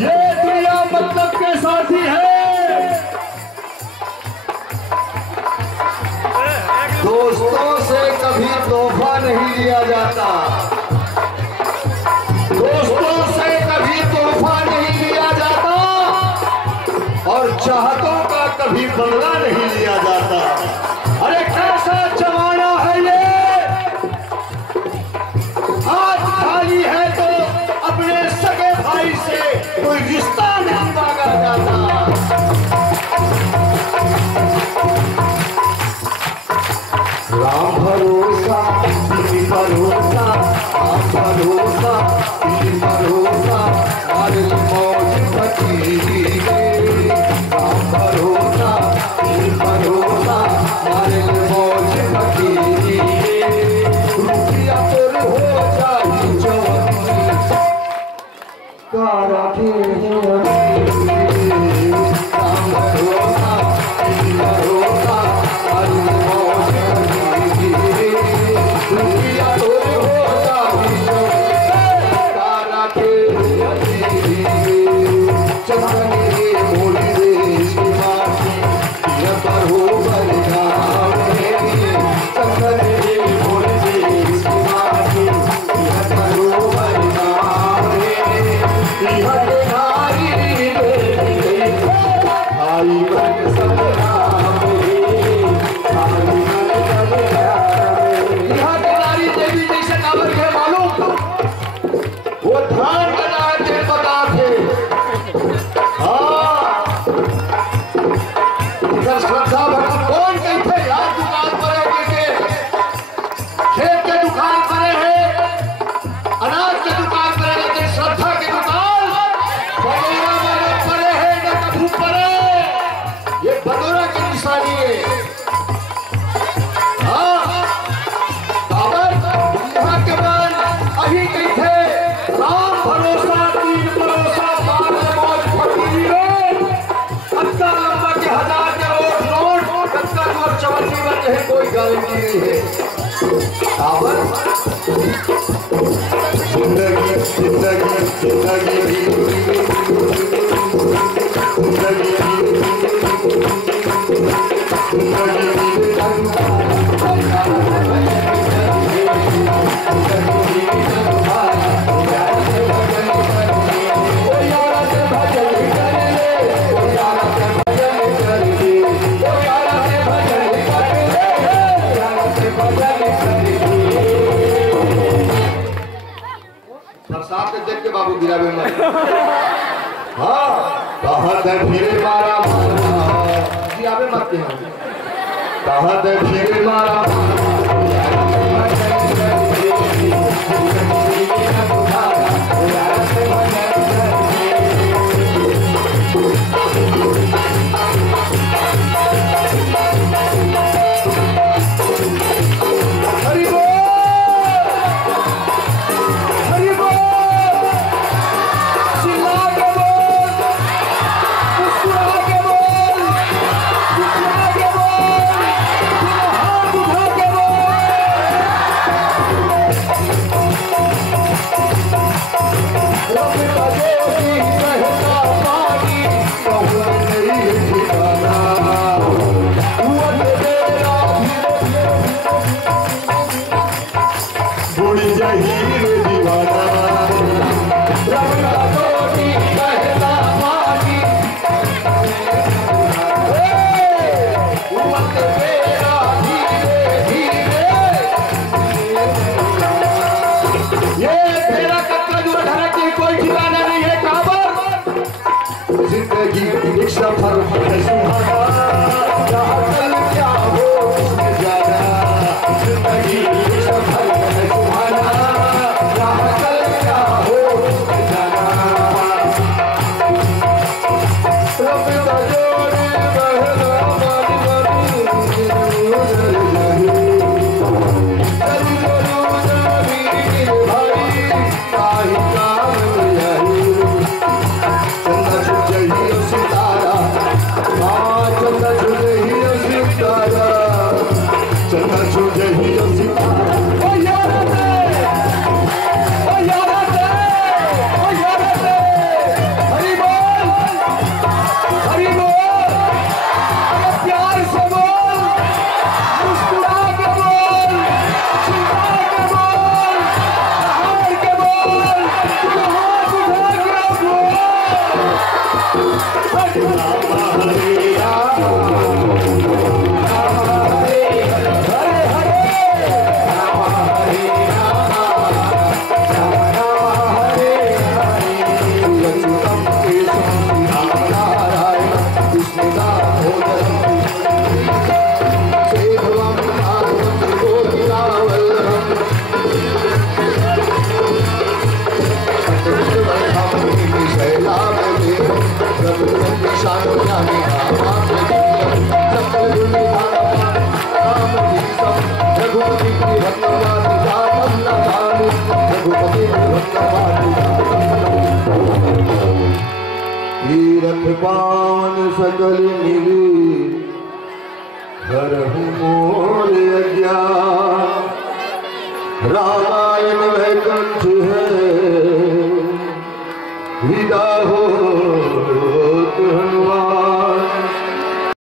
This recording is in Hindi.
ये दुनिया मतलब के साथी है। दोस्तों से कभी तोहफा नहीं लिया जाता, दोस्तों से कभी तोहफा नहीं लिया जाता और चाहतों का कभी बदला नहीं लिया जाता। अरे कैसा जमाना है ये, आज खाली है तो अपने सगे भाई से कोई रिश्ता नहीं मांगा जाता। राम भरोसा दिल भरोसा, राम भरोसा दिल भरोसा, हमारे मौज फकीरी रे। राम भरोसा दिल भरोसा, हमारे मौज फकीरी रे। रुपया तोर हो जाए जवानी, कारा के राम भरोसा दिल भरोसा, हमारे मौज फकीरी रे। रुपया तोर हो जाए जवानी, कारा के चंदन रे मोड़ी रे शिवाजी, यह करो बलिदान रे। चंदन रे मोड़ी रे शिवाजी, यह करो बलिदान रे। यह नारी रे आई बन संग्राम रे, आई बन संग्राम। यह नारी देवी जैसे नावर के मालूम, वो धान बना के बता थे। श्रद्धा भक्ति कौन गई थे यार, दुकान पर है, खेत के दुकान पर है, अनाज के दुकान पर है, लेकिन श्रद्धा की दुकान बडोरा में पड़े है न कभू पड़े। ये बडोरा की निशानी है। यहाँ के बाद अभी गई थे राम भरोसा तीन भरोसा, बार मौज फकीरी रे। अच्छा लंबा के 1000 के नोट कच्चा जो चवन्नी बन रहे, कोई गारंटी नहीं है। जिंदगी जिंदगी जिंदगी बरसात में देख के बाबू गिरा में मर। हाँ कहत फिर मारा गिरा में मरते हैं, कहत फिर मारा तीरथ पावन सकल मिली हरहु मोर अज्ञान। रामायण वैकुंठ है विदा हो